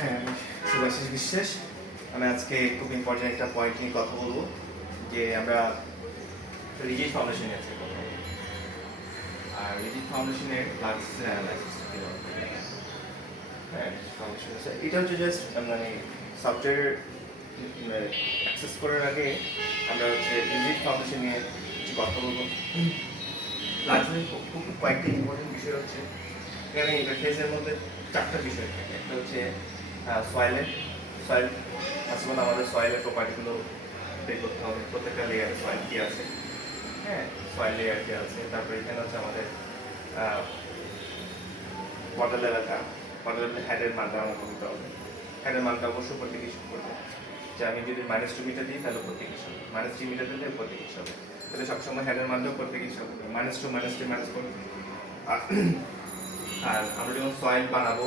হ্যাঁ, আমি সুভাষিস বিশ্বাস। আমি আজকে খুব ইম্পর্টেন্ট একটা পয়েন্ট নিয়ে কথা বলবো, যে আমরা রিজিড ফাউন্ডেশন নিয়ে আজকে কথা বলবো। আর রিজিড ফাউন্ডেশনের ক্লাসের অ্যানালাইসিস হ্যাঁ, ফাউন্ডেশন আছে। এটা হচ্ছে জাস্ট মানে সফটওয়্যার অ্যাক্সেস করার আগে আমরা হচ্ছে রিজিড ফাউন্ডেশন নিয়ে কিছু কথা বলবো। ক্লাসের খুব কয়েকটি ইম্পর্টেন্ট বিষয় হচ্ছে এখানে ইন্টারফেসের মধ্যে চারটা বিষয় থাকে। একটা হচ্ছে সয়েল আসলে আমাদের সয়েলের প্রপার্টিগুলো বের করতে হবে, প্রত্যেকটা লেয়ারে সয়েল কি আছে, হ্যাঁ সয়েল লেয়ার কি আছে। তারপরে এখানে হচ্ছে আমাদের ওয়াটার লেভেলটা, ওয়াটার লেভেল হেডের মানটা আমাকে দিতে হবে। হেডের মানটা অবশ্যই প্রত্যেক কিছু করবে, যে আমি যদি -2 মিটার দিই তাহলে প্রত্যেক কিছু হবে, -3 মিটার দিলে প্রত্যেক কিছু হবে। তাহলে সবসময় হেডের মানটাও প্রত্যেক কিছু হবে, -2 -3 -4। আর আমরা যখন সয়েল বানাবো,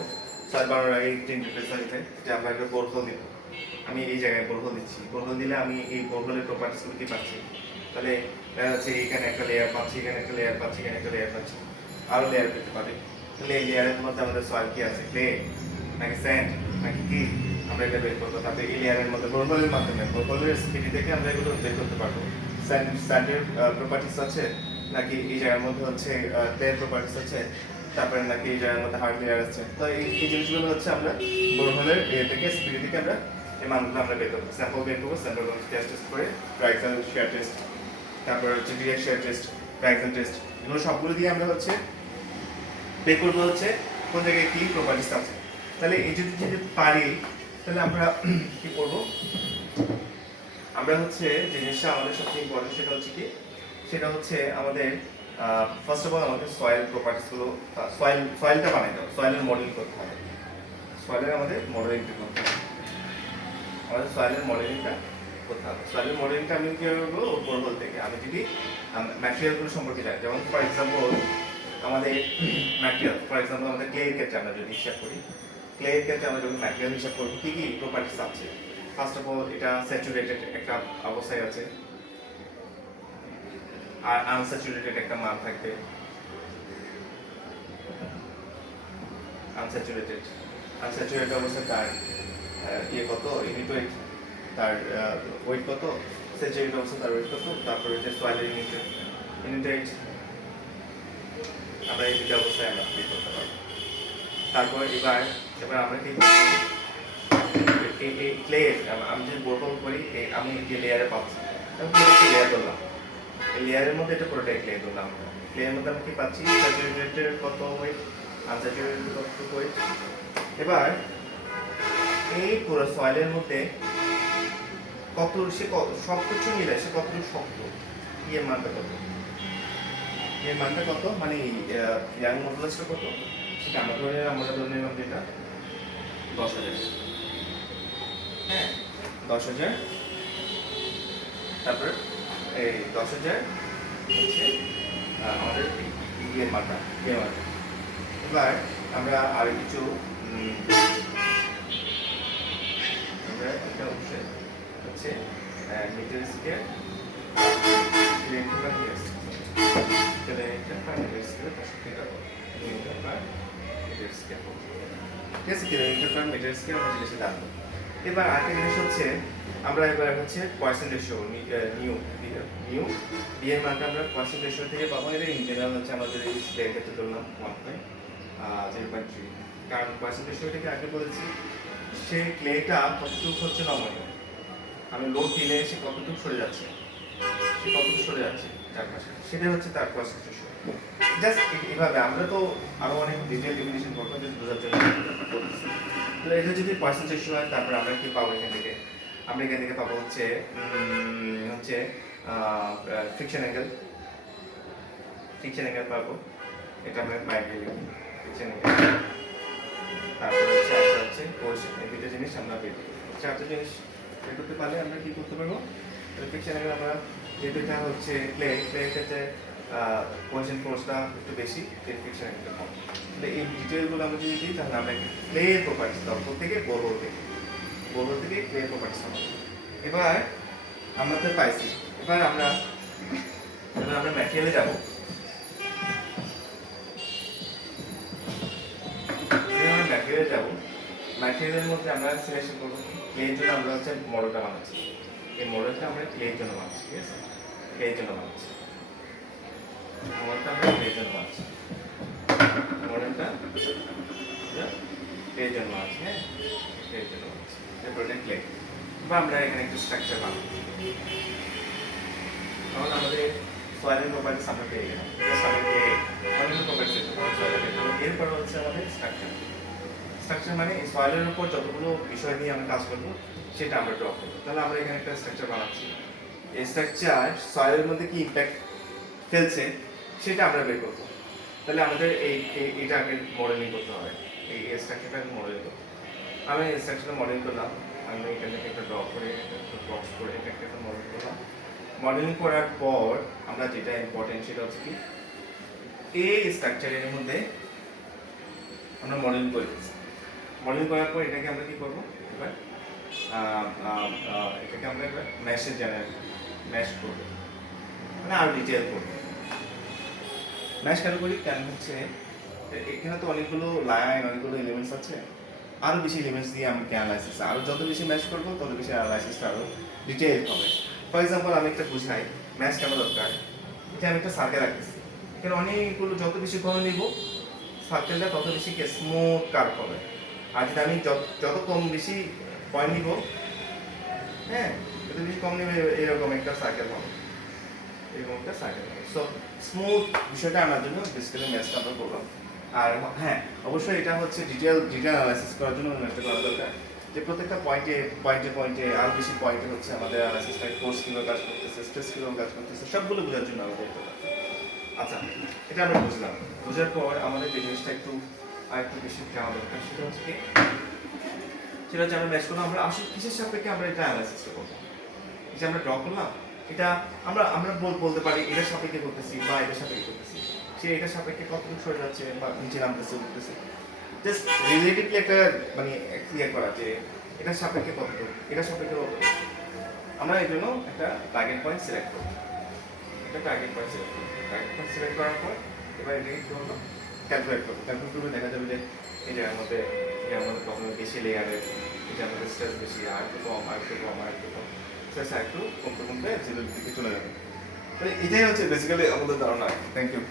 সয়েল বানানোর আগে একটা ইন্টারফেস আসবে, যে আমরা একটা বোরহোল দিব। আমি এই জায়গায় বোরহোল দিচ্ছি, বোরহোল দিলে আমি এই বোরহোলের প্রপার্টিসগুলো কি পাচ্ছি, তাহলে দেখা যাচ্ছে এখানে একটা লেয়ার পাচ্ছি, এখানে একটা লেয়ার পাচ্ছি, এখানে একটা লেয়ার পাচ্ছি, আরও লেয়ার পেতে পারি। তাহলে এই লেয়ারের মধ্যে আমাদের সয়েল কি আছে, ক্লে নাকি স্যান্ড নাকি কি, আমরা এটা বের করবো। তারপরে এই লেয়ারের মধ্যে বোরহোলের মাধ্যমে, বোরহোলের স্পিড থেকে আমরা এগুলো বের করতে পারবো। স্যান্ডের প্রপার্টিস আছে নাকি এই জায়গার মধ্যে হচ্ছে ক্লের প্রপার্টিস আছে, তারপরে নাকি এই জায়গার মধ্যে হার্ড লেয়ার আছে। তো এই জিনিসগুলো হচ্ছে আমরা বোরহোলের থেকে স্পিড থেকে আমরা এই মানগুলো আমরা বের করবো, স্যাম্পল বের করবো, স্যাম্পল টেস্ট করে ট্রাইক্সাল শেয়ার টেস্ট, তারপর হচ্ছে ডিরেক্ট শেয়ার টেস্ট, ট্রাইক্সাল টেস্ট, এগুলো সবগুলো দিয়ে আমরা হচ্ছে বের করবো হচ্ছে কোন জায়গায় কি প্রপার্টিস আছে। তাহলে এই যদি পারি, তাহলে আমরা কি করবো, আমরা হচ্ছে যে জিনিসটা আমাদের সবচেয়ে ইম্পর্টেন্ট সেটা হচ্ছে কি, সেটা হচ্ছে আমাদের ফার্স্ট অফ অল আমাদের সয়েল প্রপার্টিসগুলো, সয়েলটা বানাইতে হবে, সয়েলের মডেল করতে হবে, সয়েলের আমাদের মডেলিংটা করতে হবে, আমাদের সয়েলের মডেলিংটা করতে হবে। সয়েলের মডেলিংটা আমি কীভাবে করবো, বোরহোল থেকে। আমি যদি ম্যাটেরিয়ালগুলো সম্পর্কে জানি, যেমন ফর এক্সাম্পল আমাদের ম্যাটেরিয়াল, ফর এক্সাম্পল আমাদের ক্লের ক্ষেত্রে আমরা যদি হিসাব করি, ক্লের ক্ষেত্রে আমরা যখন ম্যাটেরিয়াল হিসাব করবো কী কী প্রপার্টিস আছে। ফার্স্ট অফ অল এটা স্যাচুরেটেড একটা অবস্থায় আছে, আর আনস্যাচুরেটেড একটা মান থাকবে। আনস্যাচুরেটেড অবস্থায় তার ইয়ে কত, ইউনিট ওয়েট, তার ওয়েট কত, স্যাচুরেটেড অবস্থায় তার ওয়েট কত, তারপরে হচ্ছে সয়েলের ইউনিট ওয়েট, আমরা এই দুটো অবস্থায় আমরা বের করতে পারবো। তারপর এবার আমরা কি এই ক্লে, আমি যদি বোরহোল করি, আমি যে লেয়ারে পাচ্ছি, আমি একটা লেয়ার ধরলাম, এই লেয়ারের মধ্যে এটা পুরোটাই ক্লে ধরলাম। ক্লের মধ্যে আমি কি পাচ্ছি, স্যাচুরেটেড কত ওয়েট, আনস্যাচুরেটেড কত ওয়েট। এবার এই পুরো সয়েলের মধ্যে কত, সে কত সব কিছু মিলে সে কতটুকু শক্ত, এর মানটা কত, এর মানটা কত, মানে ইয়াং মডুলাসটা কত, সেটা আমরা ধরে নিলাম যেটা 10,000, হ্যাঁ 10,000। তারপরে এই 10,000 হচ্ছে আমাদের ইয়ের মানটা, ইয়ে মানটা। এবার আমরা আর কিছু আমরা একটা অবশ্যই হচ্ছে মিটার স্কয়ার, এবার আরেকটা জিনিস হচ্ছে, আমরা এবার হচ্ছে পয়সন রেশিও, নিউ বি এর মানটা আমরা পয়সন রেশিও থেকে পাবো। এটা ইন জেনারেল হচ্ছে আমাদের এই স্কেলের ক্ষেত্রে ধরলাম 1.0.3, কারণ পয়সন রেশিও থেকে আগে বলেছি সে ক্লেটা কতটুকু হচ্ছে নমনীয়, আমি লোড দিলে সে কতটুকু সরে যাচ্ছে, চারপাশে, সেটা হচ্ছে তার পয়সন রেশিও। জাস্ট এইভাবে আমরা তো আরো অনেক ডিটেইল ডেফিনিশন করবো, জাস্ট বোঝার জন্য বলতেছি। তো এটা যদি পার্সেন্ট রেশিও হয়, তারপর আমরা কি পাবো এখান থেকে, আমরা এখান থেকে পাবো হচ্ছে ফ্রিকশন অ্যাঙ্গেল পাবো, এটা আমরা বাইরে লিখি ফ্রিকশন অ্যাঙ্গেল। তারপর হচ্ছে একটা হচ্ছে কোএফিসিয়েন্ট, এই দুটো জিনিস আমরা বের করতে পারবো। চারটা জিনিস বের করতে পারলে আমরা কি করতে পারবো, ফ্রিকশন অ্যাঙ্গেল আমরা, যেহেতু এটা হচ্ছে ক্লের ক্ষেত্রে কোএফিসিয়েন্ট ফোর্সটা একটু বেশি, ফ্রিকশন অ্যাঙ্গেলটা কম। তাহলে এই ডিটেইলগুলো আমরা যদি দিই, তাহলে আমরা ক্লের প্রপার্টিস পাবো থেকে বোরহোল থেকে ক্লের প্রপার্টিস পাবো। এবার আমরা তো পাইছি, এবার আমরা ম্যাটেরিয়ালে যাবো। ম্যাটেরিয়ালে যাব, ম্যাটেরিয়ালের মধ্যে আমরা সিলেকশন করবো ক্লের জন্য আমরা হচ্ছে মডেলটা বানাচ্ছি, এই মডেলটা আমরা ক্লের জন্য বানাচ্ছি, ঠিক আছে, ক্লের জন্য বানাচ্ছি, মডেলটা আমরা ক্লের জন্য বানাচ্ছি, মডেলটা ক্লের জন্য বানাচ্ছি, হ্যাঁ ক্লের জন্য বানাচ্ছি, এরপর এটা ক্লে বা আমরা এখানে একটা স্ট্রাকচার বানাবো। তাহলে আমাদের সয়েলের প্রপার্টিস আমরা পেয়ে গেলাম, জাস্ট আমাদের সয়েলের প্রপার্টিস এরপর হচ্ছে আমাদের স্ট্রাকচার। স্ট্রাকচার মানে এই সয়েলের উপর যতগুলো বিষয় নিয়ে আমরা কাজ করবো সেটা আমরা ড্র করবো। তাহলে আমরা এখানে একটা স্ট্রাকচার বানাচ্ছি, এই স্ট্রাকচার সয়েলের মধ্যে কি ইম্প্যাক্ট ফেলছে সেটা আমরা বের করবো। তাহলে আমাদের এইটা আগে মডেলিং করতে হবে, এই স্ট্রাকচারটাকে মডেলিং করতে হবে। আমি এই স্ট্রাকচারটা মডেলিং করলাম, আমি এখান থেকে একটা ড্র করে একটা বক্স করে এটাকে একটা মডেল করলাম। মডেলিং করার পর আমরা যেটা ইম্পর্টেন্ট সেটা হচ্ছে কি এই স্ট্রাকচারের মধ্যে আমরা মডেলিং করে দিচ্ছি। মডেলিং করার পর এটাকে আমরা কি করবো এবার এটাকে আমরা এবার ম্যাশে জেনারেট ম্যাশ করবো, মানে আরো ডিটেল করবো। ম্যাশ কেন করি, কেন হচ্ছে এখানে তো অনেকগুলো লাইন অনেকগুলো এলিমেন্টস আছে, আরো বেশি এলিমেন্টস দিয়ে আমাকে অ্যানালাইসিস, আরো যত বেশি ম্যাশ করবো তত বেশি অ্যানালাইসিসটা আরো ডিটেল হবে। ফর এক্সাম্পল আমি একটা বুঝাই ম্যাশ কেন দরকার, যে আমি একটা সার্কেল রাখতেছি, এখানে অনেকগুলো যত বেশি কম নিব সার্কেলটা তত বেশি স্মুথ কার্ভ হবে। আর যদি আমি যত কম বেশি পয়েন্ট নিব, হ্যাঁ যত বেশি কম নিবে এরকম একটা সার্কেল হবে, এরকম একটা সার্কেল হবে। সো স্মুথ বিষয়টা আনার জন্য বেসিক্যালি ম্যাথটা আমরা করলাম। আর হ্যাঁ অবশ্যই এটা হচ্ছে ডিটেল অ্যানালাইসিস করার জন্য ম্যাথটা করা দরকার, যে প্রত্যেকটা পয়েন্টে আরো বেশি পয়েন্টে হচ্ছে আমাদের অ্যানালাইসিসটা কোর্স কিভাবে কাজ করতেছে, স্ট্রেস কিভাবে কাজ করতেছে সবগুলো বোঝার জন্য আমাদের এটা দরকার। আচ্ছা এটা আমরা বুঝলাম, বোঝার পর আমাদের যে জিনিসটা আরেকটু বেশি জানা দরকার সেটা হচ্ছে কি, সেটা হচ্ছে আমরা ম্যাচ করলাম, আমরা আসলে কিসের সাপেক্ষে আমরা এটা অ্যানালাইসিসটা করবো। যে আমরা ড্র করলাম এটা আমরা আমরা বলতে পারি এটার সাপেক্ষে করতেছি বা এটার সাপেক্ষে করতেছি, সে এটার সাপেক্ষে কতটুকু সরে যাচ্ছে বা নিচে নামতেছে উঠতেছে, জাস্ট রিলেটিভলি একটা মানে ক্লিয়ার করা যে এটার সাপেক্ষে কতটুকু, এটার সাপেক্ষে কতটুকু। আমরা এই জন্য একটা টার্গেট পয়েন্ট সিলেক্ট করব, একটা টার্গেট পয়েন্ট সিলেক্ট করব, টার্গেট পয়েন্ট সিলেক্ট করার পর এবার এটাকে কি করবো ক্যালকুলেট করবো। ক্যালকুলেট করলে দেখা যাবে যে এটার মধ্যে কখনো বেশি লেয়ারের, এটার মধ্যে স্ট্রেস বেশি, আর একটু কম আর একটু কম আর একটু কম, স্ট্রেস আর একটু কমতে কমতে জিরোর দিকে চলে যাবে। তো এটাই হচ্ছে বেসিক্যালি আমাদের ধারণা। Thank you.